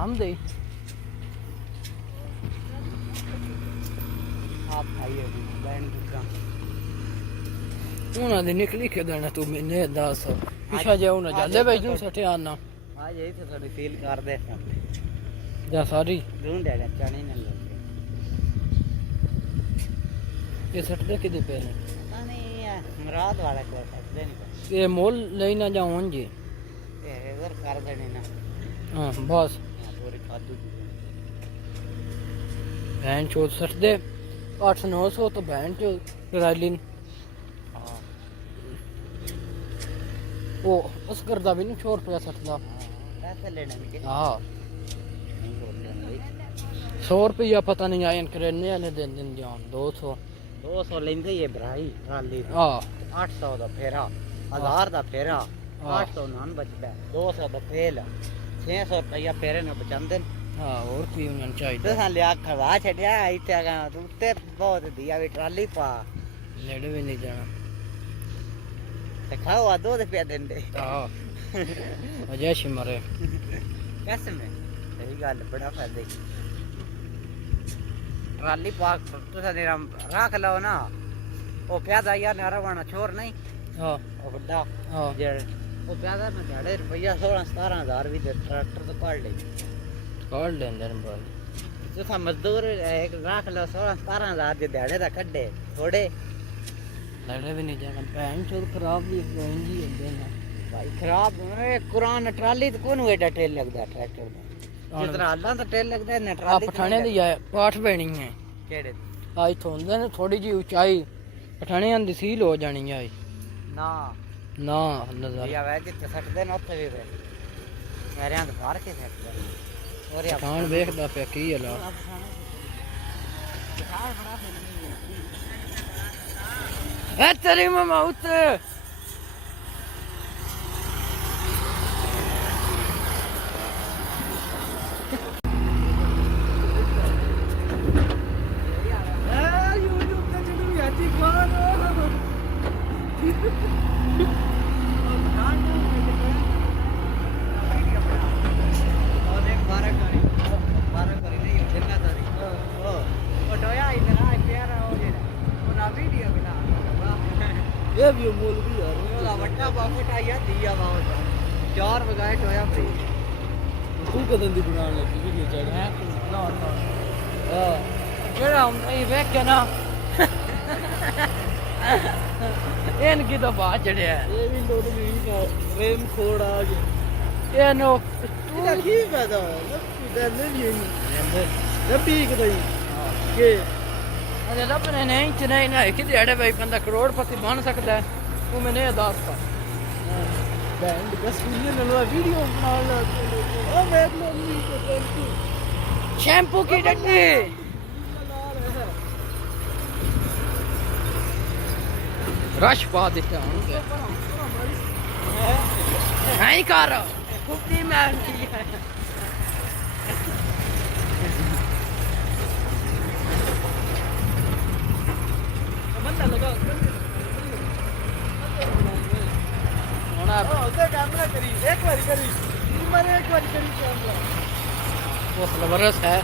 आराम दे आप आइए बैंड दुकान उन्होंने निकली के देना तू मैंने 10 पीछा जाओ ना जाले भाई तू सटे आना आज यही तो थोड़ी फील कर दे जा सारी ढूंढेगा चने न लगे ये सट दे किदे पे ने नहीं मराद वाला को सकते नहीं ये मोल ले ना जाऊं जी ये इधर कर देने ना हां बस पूरी खादू बहन चोद सट दे 800-900 तो बहन चो रैली वो उस करदा भी नहीं 100 रुपया सटदा पैसे लेने में हां 100 रुपया पता नहीं आयन करने वाले दिन जान 200 लेंदे ये भराई ट्राली हां 800 दा फेरा 1000 दा फेरा 800 नान बचदा 200 दा फेल 600 रुपया फेरे ने बचांदे हां और की उन्हें चाहिए तो लिया खवा छड़िया इते गा उत्ते बहुत दिया भी ट्राली पा लेड़ भी नहीं जाना ते खाओ आ 2 रुपया देंदे हां अजय शिमरे कैसे में सही गल बड़ा फायदा ट्राली पाक तुसा ने रख लो ना ओ प्यादा यार नारा वाना छोर नहीं हां ओ बड़ा हां जे ओ प्यादा में झाड़े रुपया 16-17 भी दे ट्रैक्टर तो काट ले काट लेंदे न बोल तुसा मजदूर एक रख लो 16-17 दे दिहाड़े दा कड्डे थोड़े लेड़े भी नहीं जाना बहन चोद खराब भी होंगी होंदे ना भाई खराब अरे कुरान ट्राली तो कोन एडा टेल लगदा ट्रैक्टर दा जितना अल्लाह तो टेल लगदा है ना ट्राली पठाने दी है पाठ बैणी है केड़े आई तो होंदे ने थोड़ी जी ऊंचाई पठाने दी सील हो जानी है ना ना नजर या वे जिते सकदे न उत्थे भी वे मेरे हाथ बाहर के सकदे और या पठान देखदा पे की हला ए तेरी मामा उते ये भी मोल भी यार ਉਹਦਾ ਵੱਡਾ ਬਾਪਟ ਆਇਆ ਦੀਆ ਬਾਉ ਚਾਰ ਵਗਾਏ ਟੋਇਆ ਫਰੀ तू कदम दी बनाने लगी वीडियो चढ़ है ना ना हां जेड़ा हम ये देख के ना एन की तो बात चढ़या ये भी लोड भी का प्रेम खोड़ आ गया ये नो तू ਕੀ ਫਾਇਦਾ ਦੰਦੇ ਨਹੀਂ ਰੱਬੀ ਕਦਈ के अरे रब ने नहीं ना कि दिहाड़े भाई बंदा करोड़पति बन सकता है तू मैंने दास का बैंड बस वीडियो बना लो ओ देख लो शैम्पू की डंडी रश पा देते हैं नहीं कर कुत्ती मैन की है लगा कैमरा करी एक बार करी मैंने एक बार करी कैमरा वो बरस है